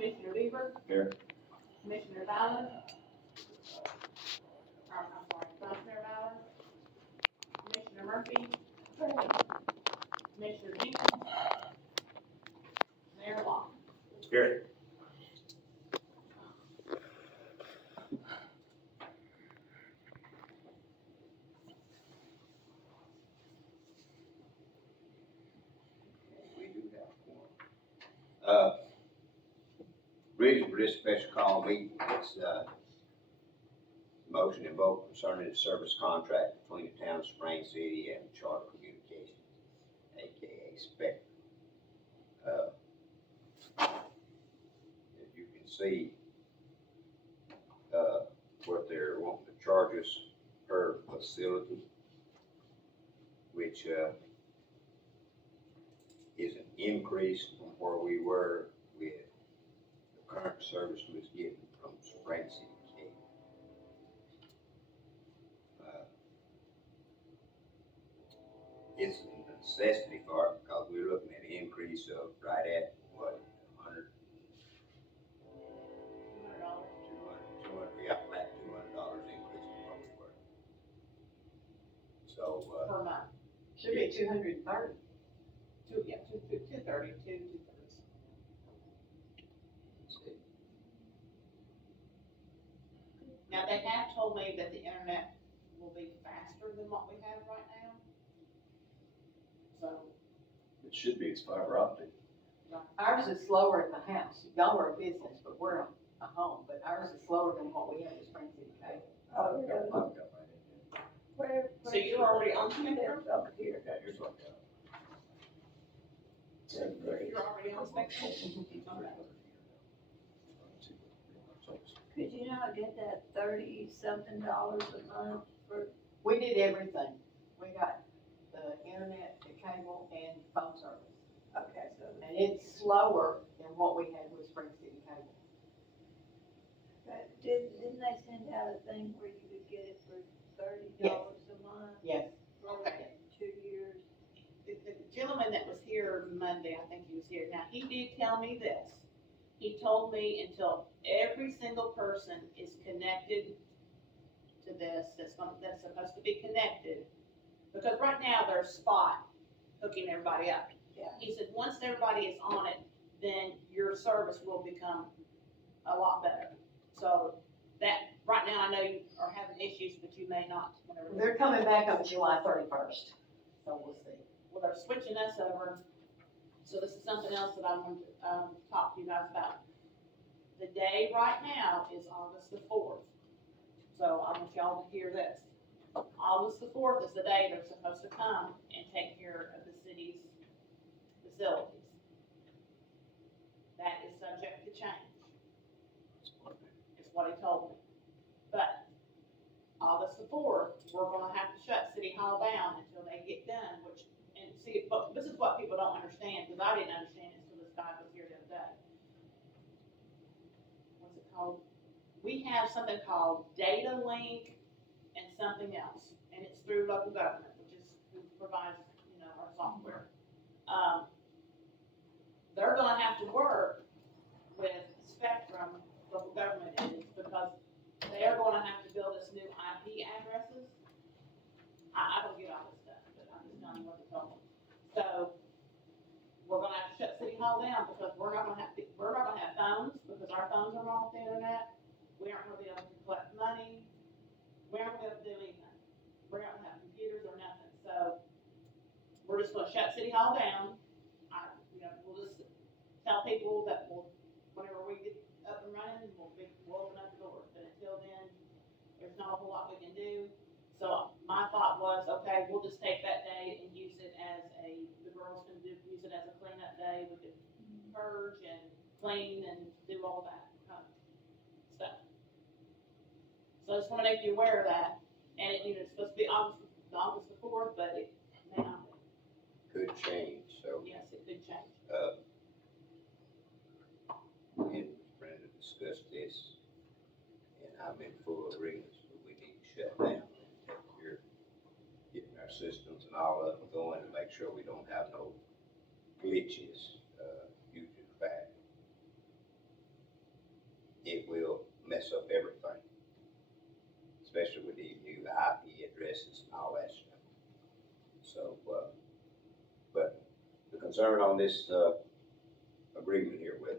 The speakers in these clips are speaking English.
Commissioner Bieber, Here. Commissioner Ballard, I'm sorry, Vice Mayor Ballard, Commissioner Murphy, Commissioner Jenkins, Mayor Long. Here. We do have one. Reason for this special call meeting is, motion and vote concerning the service contract between the town of Spring City and Charter Communications, AKA Spectrum. As you can see, what they're wanting to charge us per facility, which, is an increase from where we were with the current service we was getting from Spring City Cable. It's a necessity for it because we're looking at an increase of right at, what, $100, $200, yeah, flat $200 increase from where we were. So, Per month. Should be 230. Two, yeah, two thirty, two thirty. Now, they have told me that the internet will be faster than what we have right now. So, It should be, it's fiber optic. Ours is slower in the house. Y'all are a business, but we're a home, but ours is slower than what we have in Spring City Cable. I've got mine in. so you're already on Spectrum? Up here, yeah, here's what I got. You're already on Spectrum? Could you not get that $30-something a month for, We did everything. We got the internet, the cable, and phone service. okay, so, And it's slower than what we had with Spring City Cable. but didn't they send out a thing where you could get it for $30 a month Yes. for Okay. 2 years? The gentleman that was here Monday, I think he was here, now, he did tell me this. He told me until every single person is connected to this, that's supposed to be connected, because right now there's Spot hooking everybody up. Yeah. He said, once everybody is on it, then your service will become a lot better. So that, right now, I know you are having issues, but you may not, whenever. They're coming back on July 31st, so we'll see. Well, they're switching us over, so this is something else that I want to, talk to you guys about. The day right now is August the 4th, so I want y'all to hear this. August the 4th is the day they're supposed to come and take care of the city's facilities. That is subject to change, is what he told me. But August the 4th, we're gonna have to shut City Hall down until they get done, which, and see, but this is what people don't understand, because I didn't understand it until this guy was here the other day. What's it called? We have something called Data Link and something else, and it's through local government, which is, who provides, our software. They're gonna have to work with Spectrum, local government is, because they are gonna have to build us new IP addresses. I don't get all this stuff, but I'm just telling you what they told me. So, we're gonna have to shut City Hall down, because we're not gonna have phones, because our phones are on the internet. We aren't gonna be able to collect money, we aren't gonna be able to do anything. We're not gonna have computers or nothing, so we're just gonna shut City Hall down. We'll just tell people that whenever we get up and running, we'll open up the doors, but until then, there's not a whole lot we can do. So my thought was, okay, we'll just take that day and use it as the girls can use it as a cleanup day. We could purge and clean and do all that kind of stuff. So I just wanna make you aware of that, and it's supposed to be August the 4th, but it may not be. could change, so, Yes, it could change. me and Brenda discussed this, and I'm in full agreement, that we need to shut down and take care of getting our systems and all of them going to make sure we don't have no glitches, due to the fact it will mess up everything. Especially with these new IP addresses and all that stuff. So, but the concern on this, agreement here with,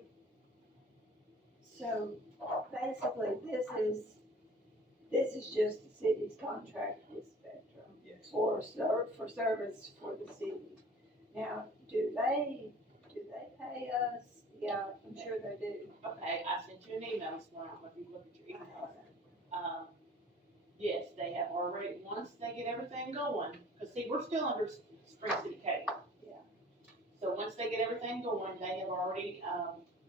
So basically, this is just the city's contract with Spectrum yes, for service for the city. Now, do they pay us? Yeah, I'm sure they do. Okay, I sent you an email this morning, if you look at your emails. Yes, they have already, once they get everything going, cause see, we're still under Spring City Cable. Yeah. So once they get everything going, they have already,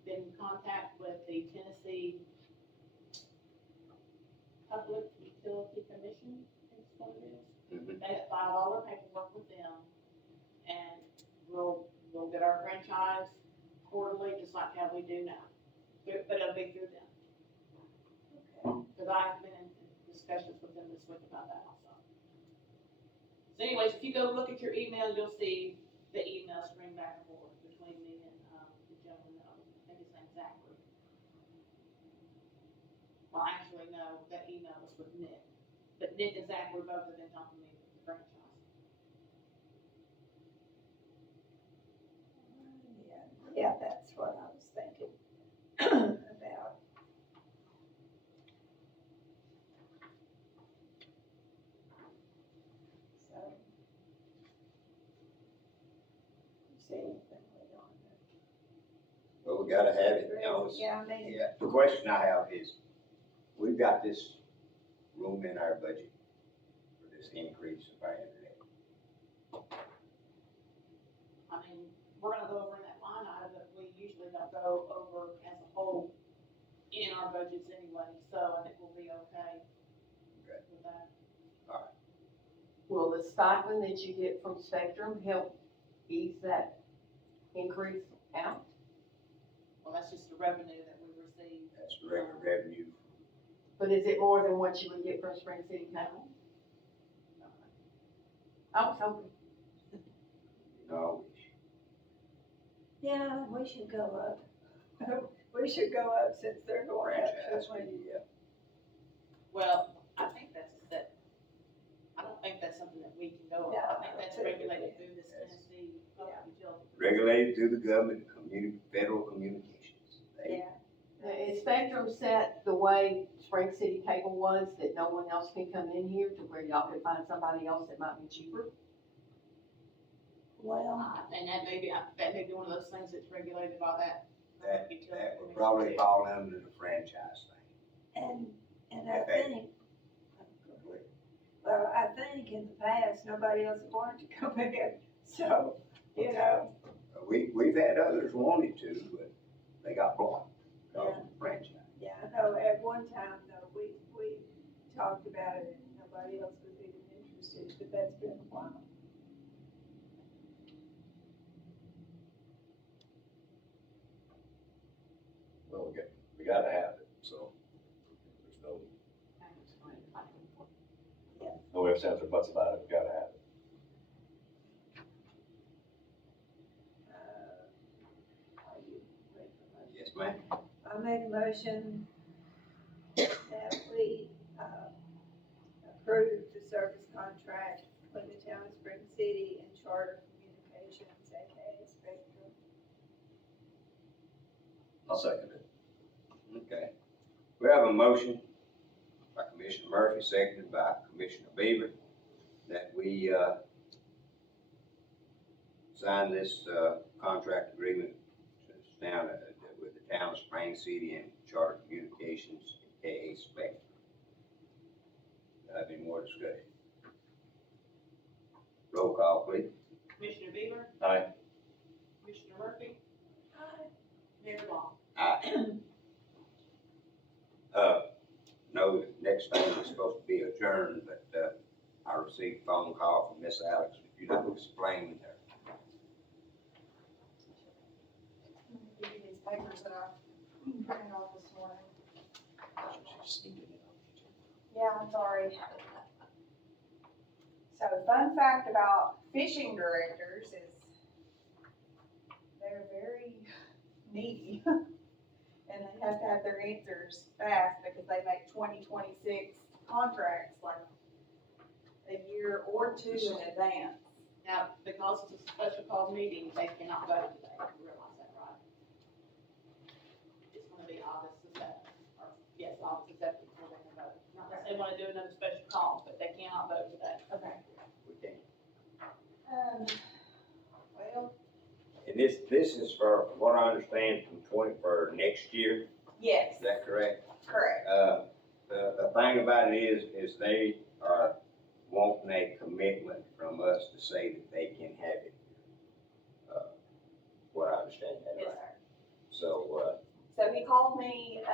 been in contact with the Tennessee Public Utility Commission, is what it is. Mhm. They have filed all their paperwork with them, and we'll get our franchise quarterly, just like how we do now. But it'll be through them, Okay. because I've been in discussions with them this week about that also. So anyways, if you go look at your email, you'll see the email string back and forth between me and, the gentleman, I think his name's Zachary. Well, actually, no, that email was with Nick, but Nick and Zachary both have been talking to me with the franchise. Yeah, that's what I was thinking about. So. You see anything we on well, we gotta have it, there? you know, it's- Yeah, I mean, yeah, the question I have is, we've got this room in our budget for this increase of our internet. I mean, we're gonna go over in that line item, but we usually don't go over as a whole in our budgets anyway, so I think we'll be okay. Okay. With that. Will the stipend that you get from Spectrum help ease that increase out? Well, that's just the revenue that we receive. That's the regular revenue. But is it more than what you would get from Spring City Cable? I was hoping. No, yeah, we should go up. We should go up since they're going up franchise, to 20. yeah. Well, I think I don't think that's something that we can go on. I think that's regulated through this Tennessee Public Utility. Regulated through the government, federal communications. They- Yeah. Is Spectrum set the way Spring City Cable was, that no one else can come in here to where y'all could find somebody else that might be cheaper? Well, And that may be one of those things that's regulated by that. That, utility that would commission probably too. fall under the franchise thing. and I Okay. think, well, I think in the past, nobody else wanted to come in, so, you know, We've had others wanted to, but they got blocked because of the franchise. yeah, I know at one time, though, we talked about it and nobody else was even interested, but that's been a while. Well, we gotta have it, so there's no ifs, ands, or buts about it, we gotta have it. Are you ready for motion? Yes, ma'am. I made a motion that we, approve the service contract with the town of Spring City and Charter Communications, aka Spectrum. I'll second it. Okay. We have a motion by Commissioner Murphy, seconded by Commissioner Beaver, that we, sign this, contract agreement down with the town of Spring City and Charter Communications, aka Spectrum. Have any more discussion? Roll call, please. Commissioner Bieber, Aye. Commissioner Murphy, Mayor Long. No, next thing is supposed to be adjourned, but, I received a phone call from Miss Alex, if you'd like to explain her. Give you these papers that I printed off this morning. Yeah, I'm sorry. So, fun fact about fishing directors is they're very needy. And and they have to have their answers fast because they make 2026 contracts like a year or two in advance. Now, because it's a special call meeting, they cannot vote today, you realize that, right? It's gonna be August the seventh, or, yes, August the seventh before they can vote. Not that they wanna do another special call, but they cannot vote today. Okay. We can. Well, And this is for, what I understand, for next year, yes, is that correct? correct. The thing about it is they are wanting a commitment from us to say that they can have it. What I understand that Yes, right. sir. So, So he called me,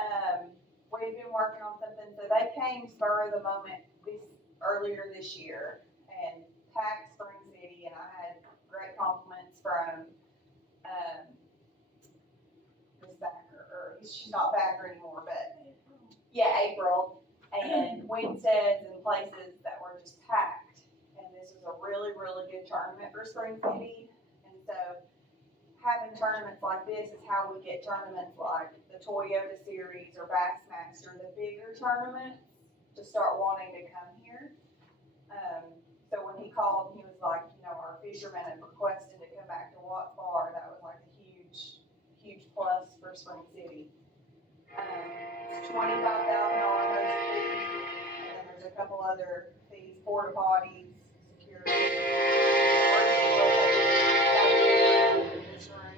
we've been working on something, so they came spur of the moment earlier this year and packed Spring City, and I had great compliments from, Miss Thacker, or she's not Thacker anymore, but, yeah, April, and Winsteads and places that were just packed. And this was a really, really good tournament for Spring City, and so having tournaments like this is how we get tournaments like the Toyota Series or Bassmaster, the bigger tournaments, to start wanting to come here. So when he called, he was like, our fishermen had requested to come back to Watts Bar. That was like a huge, huge plus for Spring City. It's $25,000 host fee, and then there's a couple other fees, porta potties, security. Working with this room,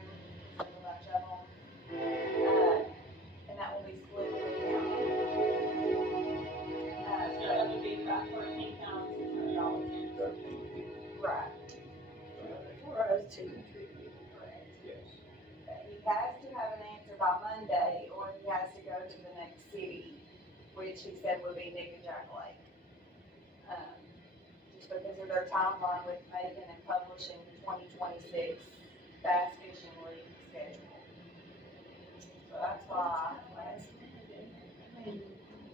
there's a bunch of them. And that will be split with the county. So that would be about $13,600 in. 13, Right. For us to contribute. Correct. yes. He has to have an answer by Monday, or he has to go to the next city, which he said would be Nickajack Lake. Just because of their timeline with making and publishing the 2026 Bass Fishing League schedule. So that's why.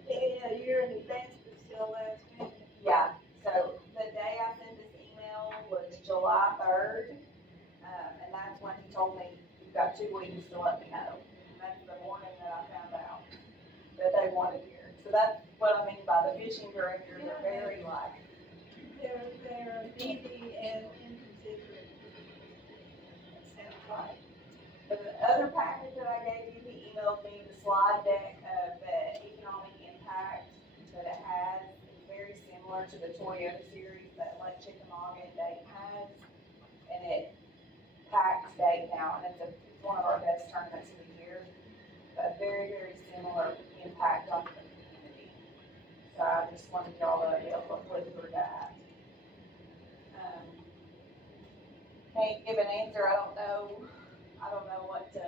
Yeah, you're in advance, but still last minute. Yeah, so the day I sent this email was July 3rd, and that's when he told me, you've got 2 weeks to let me know. And that's the morning that I found out that they wanted here. So that's what I mean by the fishing directors are very like, They're easy and inconsiderate. That sounds right. but the other package that I gave you, he emailed me the slide deck of the economic impact that it has. It's very similar to the Toyota Series that Lake Chickamauga and Dayton has. And it packs Dayton out, and it's one of our best tournaments of the year. But very, very similar impact on the community. So I just wanted y'all to be able to look through that. Can't give an answer, I don't know what to.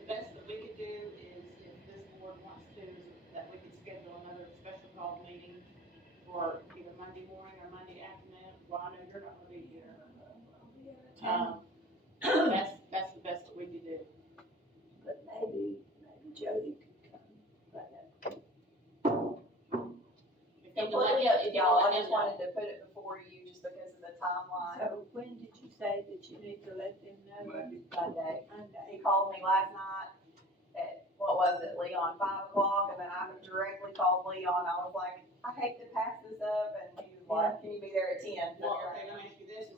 The best that we could do is, if this board wants to, that we could schedule another special call meeting for either Monday morning or Monday afternoon. Well, I know you're not gonna be here. That's the best that we could do. But maybe Jody could come. If you Completely up to if you y'all, I let just him know. wanted to put it before you just because of the timeline. So when did you say that you need to let them know? Monday. Monday. Monday. He called me last night at, what was it, Leon, 5 o'clock, and then I directly called Leon. I was like, I hate to pass this up, and he was like, can you be there at 10? So Well, here I okay, am. let me ask you this,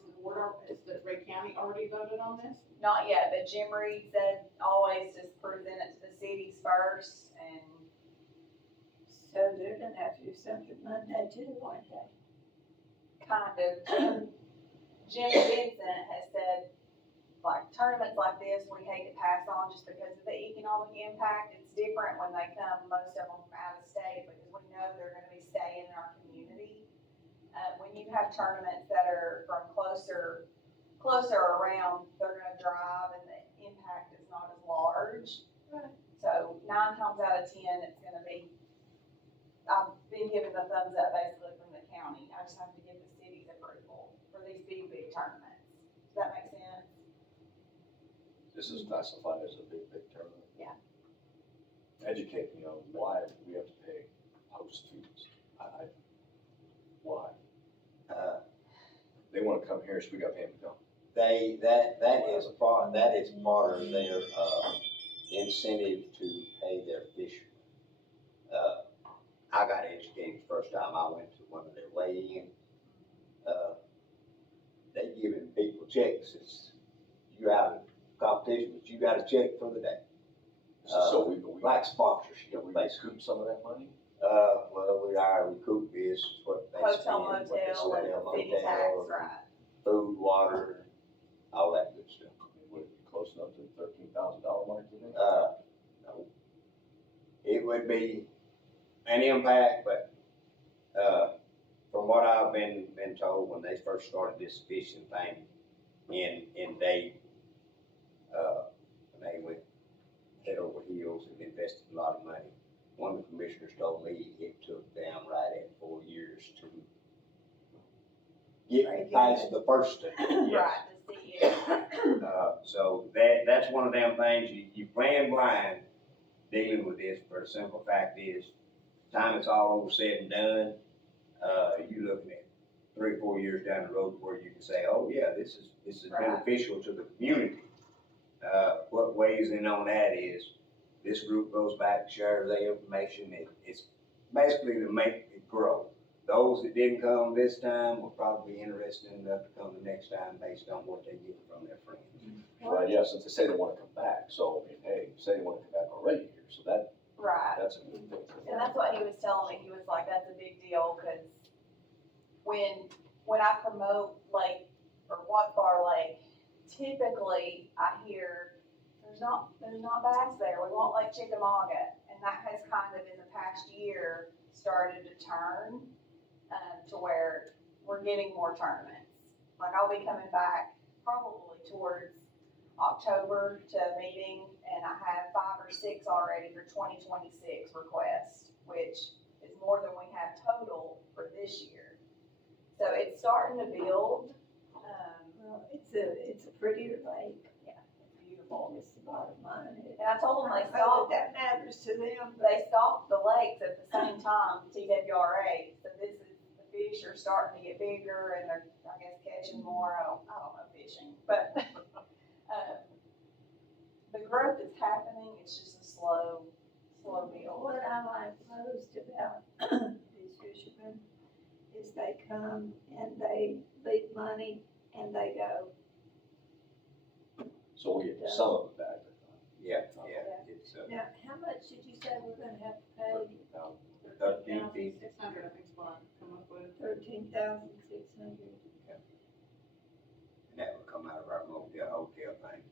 is the Ray County already voted on this? Not yet, but Jim Reed said always just present it to the cities first, and So they're gonna have to do something Monday too, aren't they? kind of, Jim Vincent has said, like, tournaments like this, we hate to pass on just because of the economic impact. It's different when they come, most of them from out of state, because we know they're gonna be staying in our community. When you have tournaments that are from closer around, they're gonna drive and the impact is not as large. Right. So 9 times out of 10, it's gonna be, I've been given the thumbs up basically from the county. I just have to give the city's approval for these big tournaments. Does that make sense? This is classified as a big tournament. Yeah. Educate me on why we have to pay host fees. Why? They wanna come here, so we gotta pay them to come. That is part of their, incentive to pay their fishermen. I got educated the first time I went to one of their weigh-in. They giving people checks, it's, you out of competition, but you got a check for the day. So we, Like sponsorship, can we basically. recoup some of that money? Well, our recoup is what they spend. Hotel, what they motel, spend and on city hotel, tax, right? Food, water, all that good stuff. I mean, would it be close enough to the $13,000 mark, do you think? No. It would be an impact, but, from what I've been told, when they first started this fishing thing in Dayton, when they went head over heels and invested a lot of money, one of the commissioners told me it took them right at 4 years to get past the first step. Yes. Right, the city. So that's one of them things, you plan blind dealing with this, for the simple fact is, time it's all over said and done, you looking at 3 or 4 years down the road where you can say, oh yeah, this is Right. beneficial to the community. What weighs in on that is, this group goes back, shares their information, it's basically to make it grow. Those that didn't come this time will probably be interested enough to come the next time based on what they get from their friends. Well, yeah, since they say they wanna come back, so, I mean, hey, say they wanna come back already here, so Right. that's a good thing. And that's what he was telling me, he was like, that's a big deal, cause when I promote Lake, or Watts Bar Lake, typically I hear, there's not bass there, we want Lake Chickamauga, and that has kind of in the past year started to turn, to where we're getting more tournaments. Like, I'll be coming back probably towards October to a meeting, and I have 5 or 6 already for 2026 requests, which is more than we have total for this year. So it's starting to build. Well, it's a prettier lake, It's beautiful. it's the bottom line. And I told them they Not stopped, that that matters to them, but they stopped the lakes at the same time, TWRA. So this is, the fish are starting to get bigger and they're, I guess, catching more. I don't know fishing, but, the growth is happening. It's just a slow build. what I like most about these fishermen is they come and they leave money and they go. So we get some of it back, Yeah, it's, Now, how much did you say we're gonna have to pay? 13 feet. 600, I think is what I come up with. $13,600. and that would come out of our hotel thing.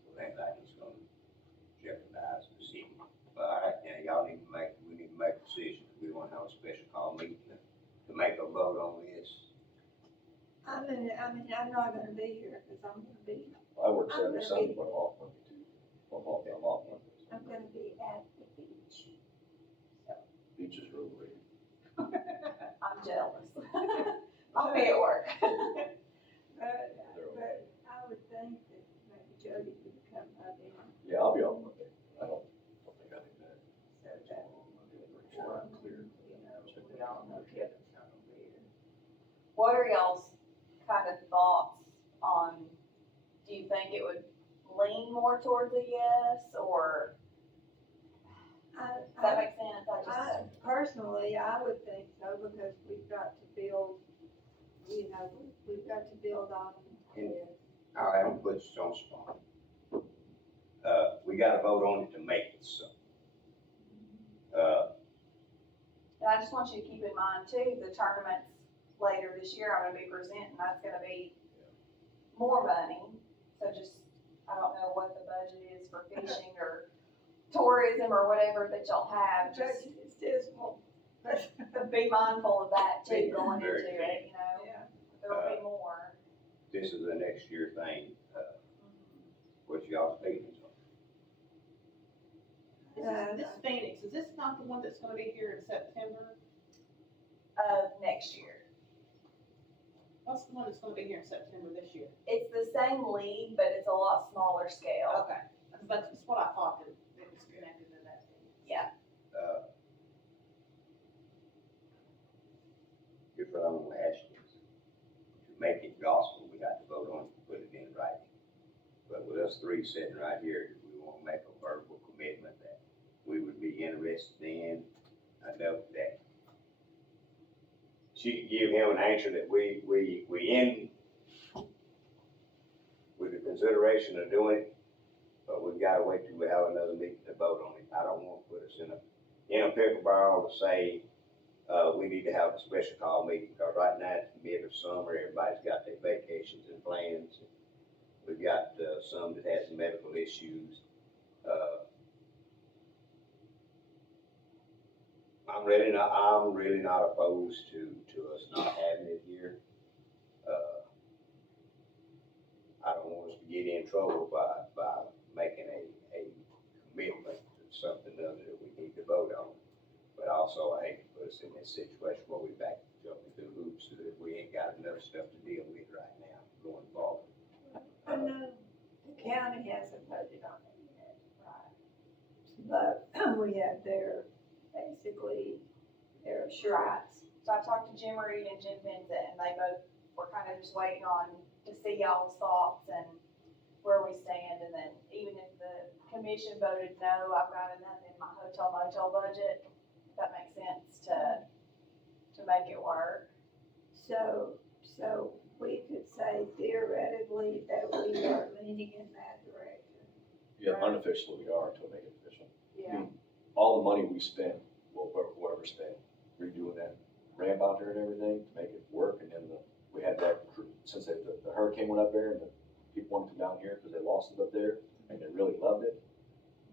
So that like it's gonna jeopardize the city. But all right, now we need to make a decision. We want to have a special call meeting to make a vote on this. I mean, I'm not gonna be here, cause I'm gonna be, I work Saturday, Sunday, but I'm off Monday too. I'm off Monday. I'm gonna be at the beach. Beaches are overrated. I'm jealous. I'll be at work. But I would think that maybe Jody could come by then, Yeah, I'll be off Monday. I don't think I need that. so that, Make sure I'm clear. you know, we all know Kevin's not gonna be here. What are y'all's kind of thoughts on, do you think it would lean more towards a yes, or, does that make sense? Personally, I would think so, because we've got to build, you know, we've got to build on this. All right, I'm gonna put you on the spot. We gotta vote on it to make it so. And I just want you to keep in mind too, the tournaments later this year I'm gonna be presenting, that's gonna be more money. So just, I don't know what the budget is for fishing or tourism or whatever that y'all have, just It's dismal, but, be mindful of that too, going into Very it, you know, yeah. there'll be more. This is the next year thing, what y'all's feelings on? This Phoenix, is this not the one that's gonna be here in September? Of next year. What's the one that's gonna be here in September this year? It's the same league, but it's a lot smaller scale. Okay, that's what I thought, that it was connected to that. Yeah. Here's what I'm gonna ask you. To make it gospel, we got to vote on it, put it in writing. But with us us three sitting right here, do we wanna make a verbal commitment that we would be interested in? I know that she could give him an answer that we in with the consideration of doing it, but we've gotta wait till we have another meeting to vote on it. I don't wanna put us in a pickle barrel to say, we need to have a special call meeting, because right now it's mid of summer, everybody's got their vacations and plans. We've got, some that has medical issues. I'm really not opposed to us not having it here. I don't want us to get in trouble by making a commitment to something other that we need to vote on. But also, I hate to put us in this situation where we back jumping through hoops so that we ain't got enough stuff to deal with right now going forward. I know the county hasn't voted on it yet, right? But we have basically their assurance. So I talked to Jim Reed and Jim Vincent, and they both were kind of just waiting on to see y'all's thoughts and where we stand. And then even if the commission voted no, I've got enough in my hotel motel budget, if that makes sense, to make it work. So we could say theoretically that we are leaning in that direction. Yeah, unofficially we are until we make it official. Yeah. All the money we spend, whoever spent, redoing that ramp out there and everything to make it work, and then we had that, since the hurricane went up there and the people wanted to come down here because they lost it up there and they really loved it.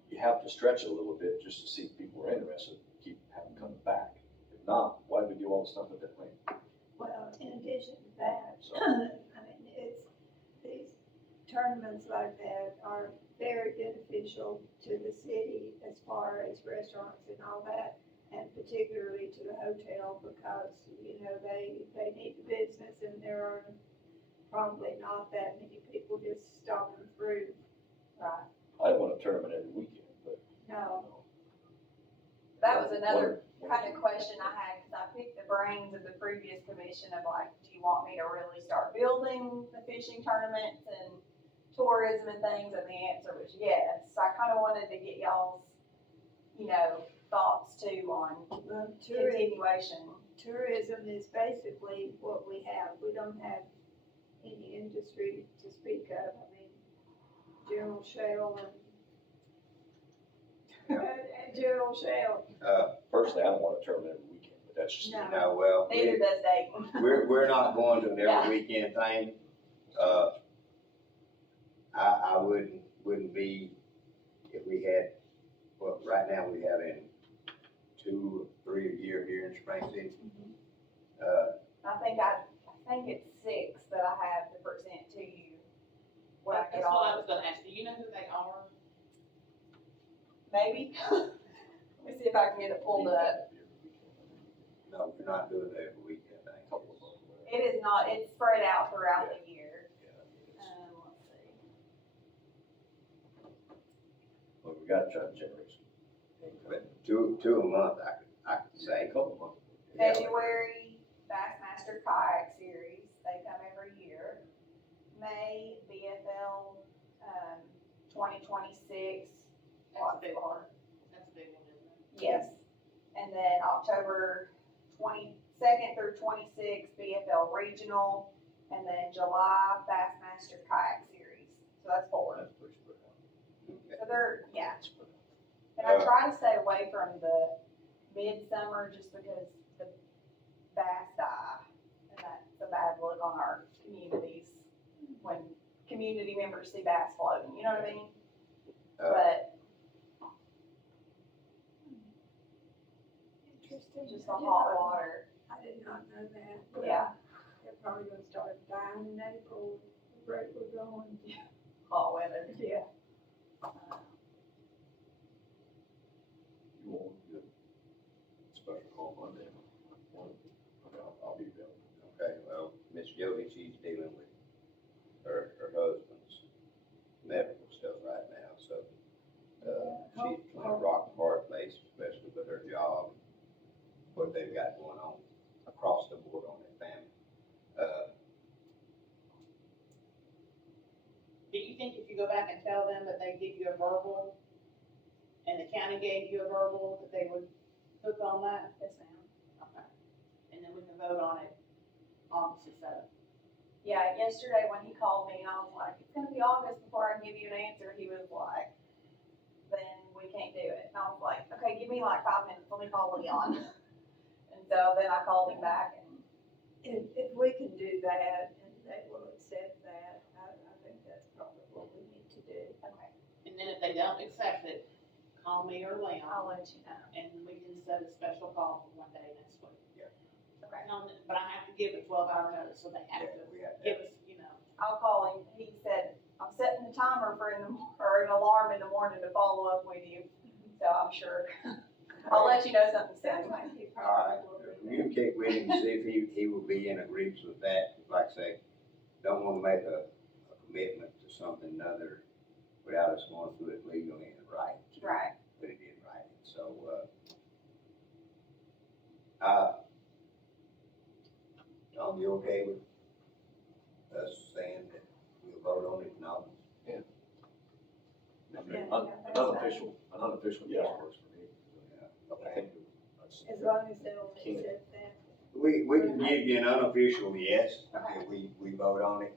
You have to stretch it a little bit just to see if people are interested, keep having them coming back. If not, why do we do all the stuff at that lane? Well, in addition to that, So, I mean, these tournaments like that are very beneficial to the city as far as restaurants and all that, and particularly to the hotel, because, they need the business, and there are probably not that many people just stopping through. Right. I don't want a tournament every weekend, but. No, That was another kind of question I had, because I picked the brains of the previous commission of like, do you want me to really start building the fishing tournaments and tourism and things? And the answer was yes. So I kind of wanted to get y'all's, thoughts too on well, tourism is basically what we have. We don't have any industry to speak of. I mean, General Shell and General Shell. Personally, I don't want a tournament every weekend, but that's just. No. No, well, Neither does Dayton. we're not going to an Yeah. every weekend thing. I wouldn't be, if we had, well, right now we have in 2 or 3 a year here in Spring City. I think it's 6 that I have to present to you. When I That's get what I all, was gonna ask, do you know who they are? maybe. Let me see if I can get it pulled up. No, we're not doing it every weekend thing. It is not, it's spread out throughout the year. Let's see. Well, we gotta try to generate some. But two a month, I could say. A couple months. Yeah. February, Bassmaster Kayak Series, they come every year. May, BFL, 2026. That's a big one. That's a big one, isn't it? Yes. And then October 22nd through 26th, BFL Regional, and then July, Bassmaster Kayak Series. So that's 4. That's pretty spread out. Okay. So they're, yeah. Spread out. And I try to stay away from the midsummer just because the bass die. And that's a bad look on our communities when community members see bass floating, you know what I mean? But Interesting. just the hot water, I did not know that. yeah, They're probably gonna start dying in April, the rate we're going. hot weather. Yeah. You won't do a special call Monday. I'll be available. Okay, well, Miss Jody, she's dealing with her husband's medical stuff right now, so, she's in a rock and hard place, especially with her job, what they've got going on across the board on their family. Do you think if you go back and tell them that they give you a verbal, and the county gave you a verbal, that they would hook on that? Yes, ma'am. Okay. And then we can vote on it August the seventh. Yeah, yesterday when he called me, I was like, it's gonna be August before I can give you an answer. He was like, then we can't do it. And I was like, okay, give me like 5 minutes, let me call Leon. And so then I called him back and, If we can do that and they will accept that, I think that's probably what we need to do. okay, And then if they don't accept it, call me or Leon, I'll let you know. and we can set a special call for one day next week. Okay. But I have to give a 12-hour notice, so they have Yeah, to we have to. give us, you know. I'll call him. He said, I'm setting a timer for or an alarm in the morning to follow up with you. So I'm sure. I'll let you know something Sounds soon. like he All right, probably will do that. communicate with him, see if he will be in agreement with that, 'cause like I say, don't wanna make a commitment to something other without us going through it legally and right. Right. Put it in writing, so, Tom, you okay with us saying that we'll vote on it in August? An unofficial yes works for me. I think that's. As long as they'll Can't. accept that. We can give you an unofficial yes, if we vote on it.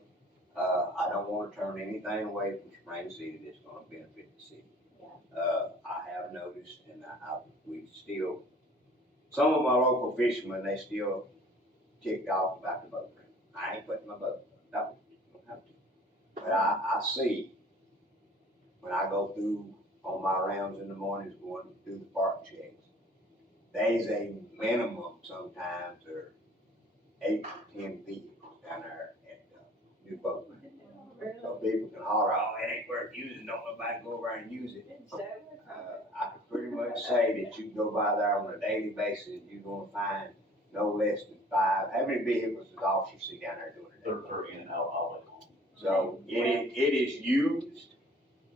I don't wanna turn anything away from Spring City that's gonna benefit the city. I have noticed, and we still, some of my local fishermen, they still ticked off about the boat ramp. I ain't putting my boat, no, don't have to. But I see, when I go through on my rounds in the mornings, going through the park checks, there's a minimum sometimes of 8 to 10 vehicles down there at New Boat Ramp. So people can holler, oh, it ain't worth using, don't nobody go over and use it. I can pretty much say that you go by there on a daily basis, you're gonna find no less than 5. How many vehicles does officer see down there doing it? They're in and out all day. So it is used,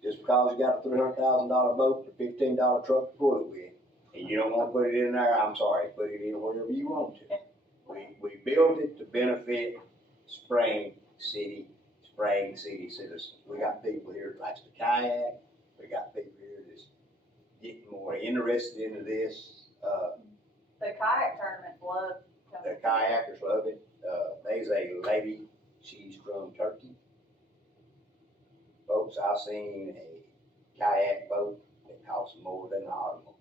just because you got a $300,000 boat, a $15 truck to pull it with, and you don't wanna put it in there, I'm sorry, put it in wherever you want to. We built it to benefit Spring City citizens. We got people here that likes to kayak, we got people here that's getting more interested into this, The kayak tournament love the coming. kayakers love it. There's a lady, she's from Turkey. Folks, I seen a kayak boat that costs more than an automobile.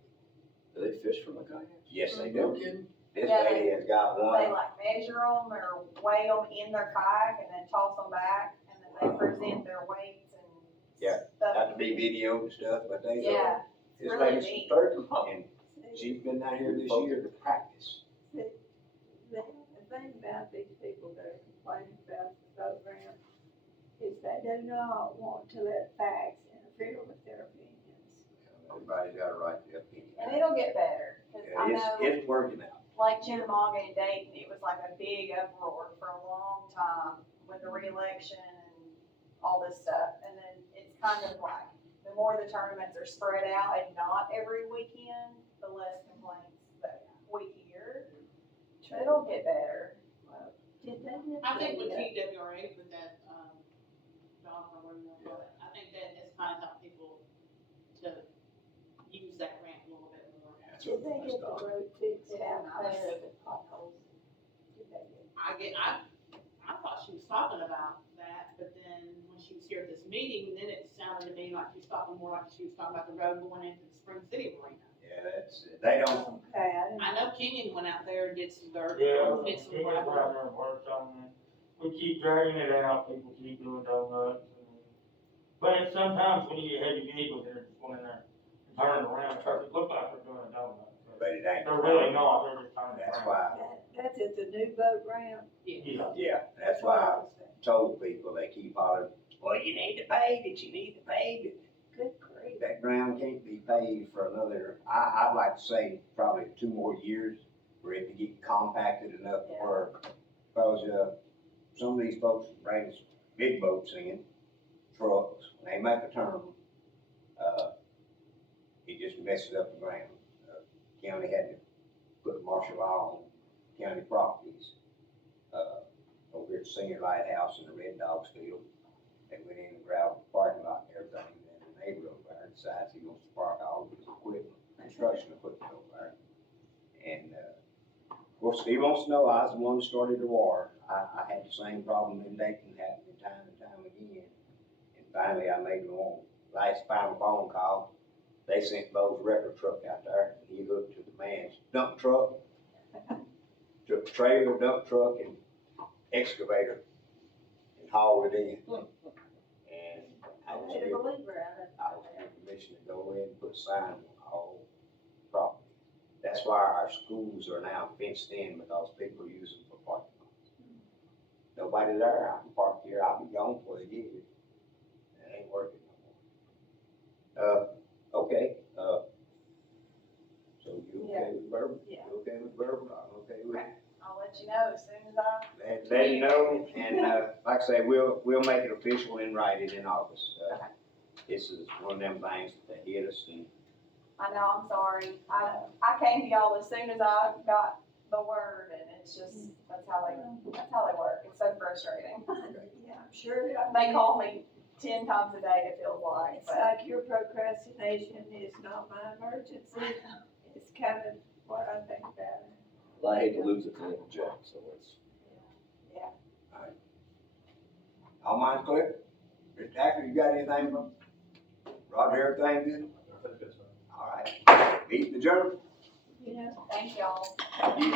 Do they fish from the kayak? Yes, they No do. kidding? This Yeah, lady has got They one, like measure them or weigh them in their kayak and then toss them back and then they present their weights and Yeah, stuff. not to be videoed and stuff, but they, Yeah, this really lady's neat. from Turkey, and she's been down here this year to practice. The thing about these people that are complaining about the boat ramp is they do not want to let facts interfere with their opinions. Everybody's got a right to their opinion. and it'll get better. Cause I Yeah, know, it's working out. like Chickamauga and Dayton, it was like a big uproar for a long time with the reelection and all this stuff. And then it's kind of like, the more the tournaments are spread out and not every weekend, the less complaints that we hear. It'll get better. Did they get I think with the, TWRA, with that, John, or whatever you want to call it, I think that has kind of helped people to use that ramp a little bit more. did they get the road fixed out there? The potholes. Did they get- I thought she was talking about that, but then when she was here at this meeting, then it sounded to me like she was talking more like she was talking about the road going into the Spring City Marina. Yeah, they don't, Okay, I didn't. I know Kenyon went out there and did some dirt, Yeah, did some we went gravel. around there and worked on it. We keep dragging it out, people keep doing donuts. But sometimes when you get heavy vehicles, they're just going in there and turning around, it looks like they're doing a donut. but it ain't. They're really not, they're just turning That's around. why, That's at the new boat ramp. Yeah. yeah, that's why I told people, they keep hollering, well, you need to pave it, you need to pave it. Good grief. That ground can't be paved for another, I'd like to say probably 2 more years for it to get compacted enough where, because, some of these folks bring big boats in, trucks, when they make a turn, it just messes up the ground. County had to put martial law on county properties, over at Senior Lighthouse and the Red Dogs Field. They went in and grabbed the parking lot and everything, and the neighbor over there decides he wants to park all of his equipment, construction equipment over there. And, of course, he wants to know, I was the one who started the war. I had the same problem in Dayton happening time and time again. And finally, I made my own last final phone call. They sent Bo's record truck out there, and he hooked to the man's dump truck, took the trailer, dump truck, and excavator, and hauled it in. And I was Made a given, believer out of it. I was given permission to go in and put signs on all property. That's why our schools are now fenced in, because people use them for parking lots. Nobody there, I can park here, I'll be gone before they get here. It ain't working no more. Okay, so you okay with verbal? Yeah. You okay with verbal? I'm okay with it. I'll let you know as soon as I. Let you know, and, like I say, we'll make it official and write it in August. Okay. This is one of them things that hit us, and I know, I'm sorry. I came to y'all as soon as I got the word, and it's just, that's how they work. It's so frustrating. Yeah, I'm sure. They call me 10 times a day, it feels like, It's but like your procrastination is not my emergency. It's kind of what I think about it. Well, I hate to lose it to Lincoln Jack, so it's. all mine's clear. Mr. Hacker, you got anything from Roger, everything good? All right, meet the journal. You know, thank y'all. you